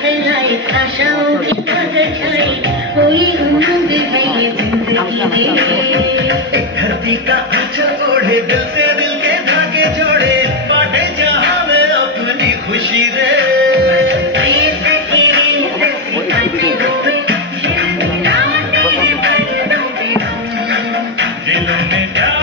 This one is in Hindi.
फैलाए आशाओं की चादर छाई, कोई उमंग है ये जिंदगी में। धरती का आंचल ओढ़े, दिल से दिल के धागे जोड़े, बांटे जहां में अपनी खुशी रे। प्रीत की रीत सिखाते हुए शर्मिंदा तेरे बदनों पे हम। दिलों में प्यार